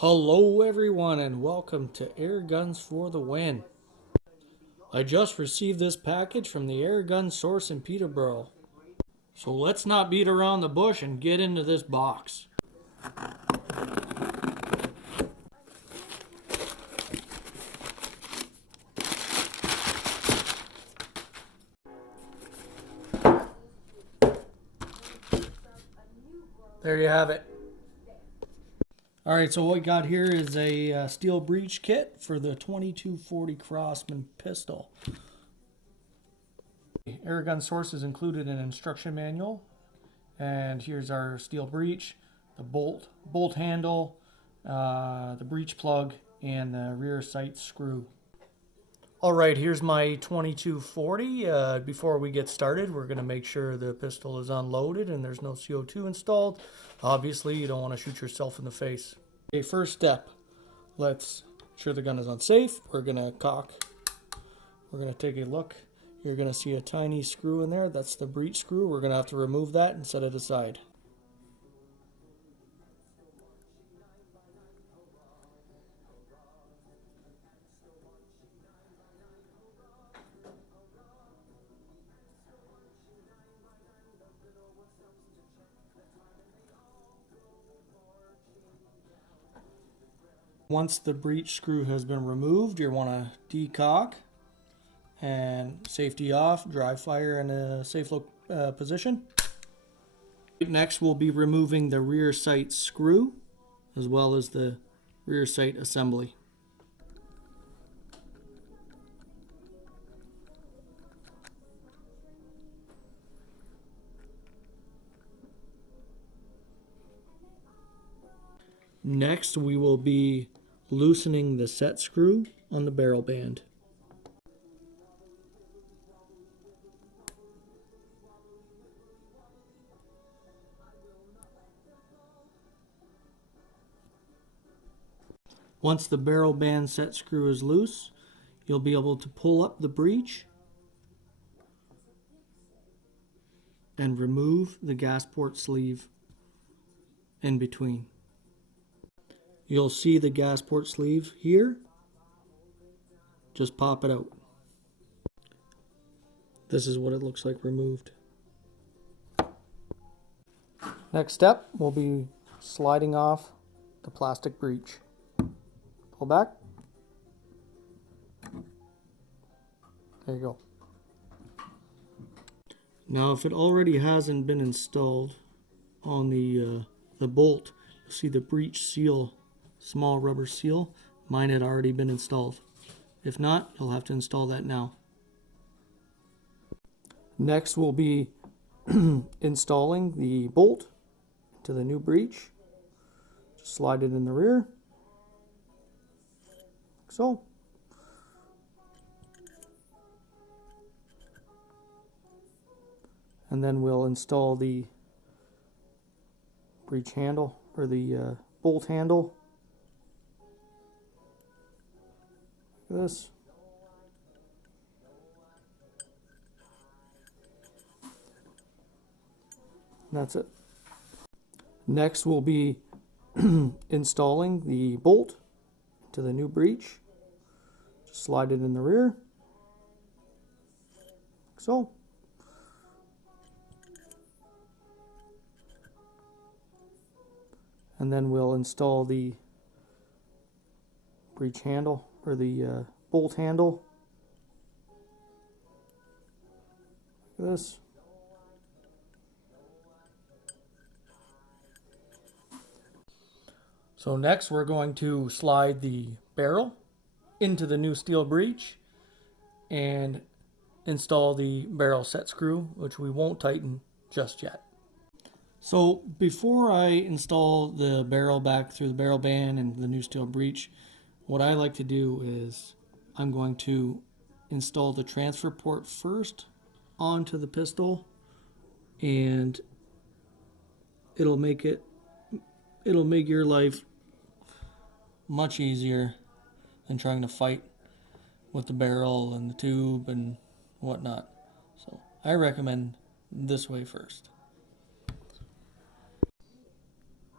Hello everyone and welcome to Air Guns for the Win. I just received this package from the Air Gun source in Peterborough. So let's not beat around the bush and get into this box. There you have it. Alright, so what we got here is a Steel Breech kit for the 2240 Crosman pistol. Air Gun source is included in an instruction manual. And here's our Steel Breech, the bolt handle, the breech plug, and the rear sight screw. Alright, here's my 2240. Before we get started, we're going to make sure the pistol is unloaded and there's no CO2 installed. Obviously, you don't want to shoot yourself in the face. Okay, first step, let's ensure the gun is unsafe. We're going to cock. We're going to take a look. You're going to see a tiny screw in there. That's the breech screw. We're going to have to remove that and set it aside. Once the breech screw has been removed, you want to decock and safety off, dry fire in a safe position. Next, we'll be removing the rear sight screw as well as the rear sight assembly. Next, we will be loosening the set screw on the barrel band. Once the barrel band set screw is loose, you'll be able to pull up the breech and remove the gas port sleeve in between. You'll see the gas port sleeve here. Just pop it out. This is what it looks like removed. Next step, we'll be sliding off the plastic breech. Pull back. There you go. Now, if it already hasn't been installed on the bolt, you'll see the breech seal, small rubber seal. Mine had already been installed. If not, you'll have to install that now. Next, we'll be installing the bolt to the new breech. Just slide it in the rear. Like so. And then we'll install the breech handle, or the bolt handle. Like this. And that's it. Next, we'll be installing the bolt to the new breech. Just slide it in the rear. Like so. And then we'll install the breech handle, or the bolt handle. Like this. So next we're going to slide the barrel into the new steel breech and install the barrel set screw, which we won't tighten just yet. So before I install the barrel back through the barrel band and the new steel breech, what I like to do is I'm going to install the transfer port first onto the pistol, and it'll make your life much easier than trying to fight with the barrel and the tube and whatnot. So I recommend this way first.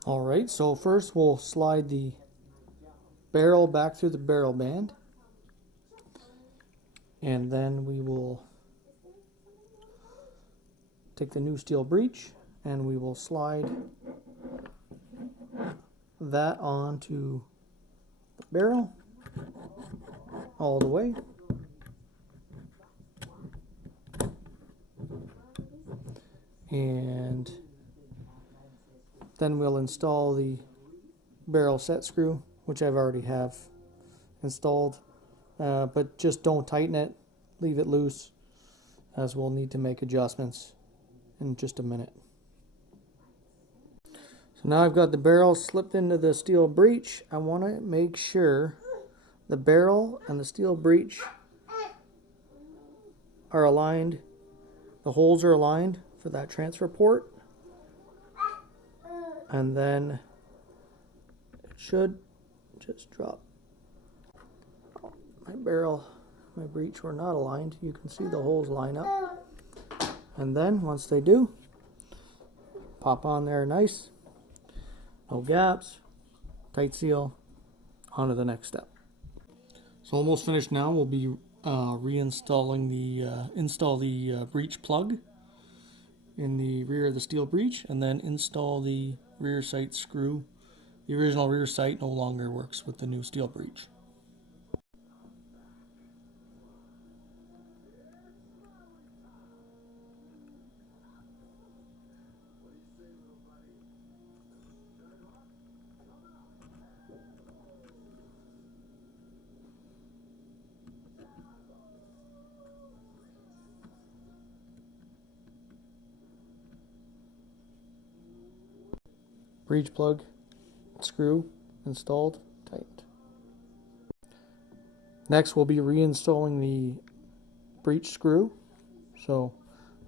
Alright, so first we'll slide the barrel back through the barrel band. And then we will take the new steel breech and we will slide that onto the barrel all the way. And then we'll install the barrel set screw, which I've already have installed, but just don't tighten it, leave it loose, as we'll need to make adjustments in just a minute. So now I've got the barrel slipped into the steel breech. I want to make sure the barrel and the steel breech are aligned, the holes are aligned for that transfer port, and then it should just drop. My breech were not aligned. You can see the holes line up, and then once they do, pop on there nice, no gaps, tight seal, on to the next step. So almost finished now. We'll be reinstalling the breech plug in the rear of the steel breech, and then install the rear sight screw. The original rear sight no longer works with the new steel breech. Breech plug screw installed, tightened. Next we'll be reinstalling the breech screw. So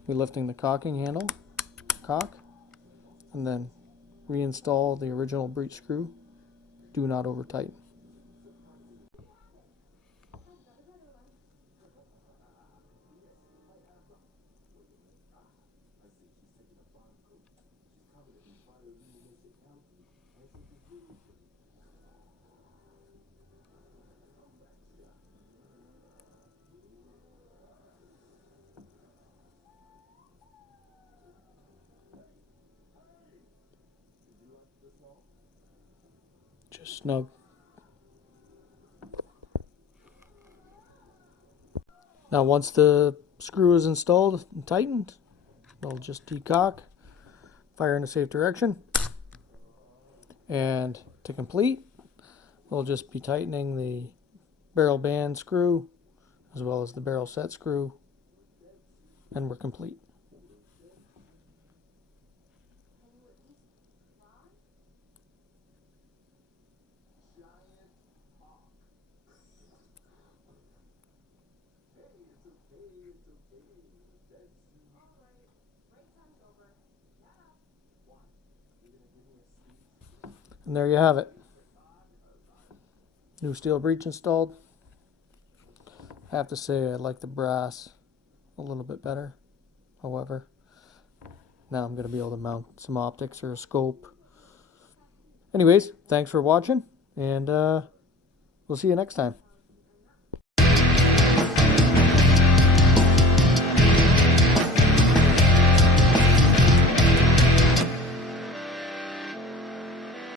we're lifting the cocking handle, cock, and then reinstall the original breech screw. Do not over tighten. Just snug. Now once the screw is installed and tightened, we'll just decock, fire in a safe direction, and to complete, we'll just be tightening the barrel band screw as well as the barrel set screw, and we're complete. And there you have it. New steel breech installed. I have to say I like the brass a little bit better. However, now I'm going to be able to mount some optics or a scope. Anyways, thanks for watching, and we'll see you next time.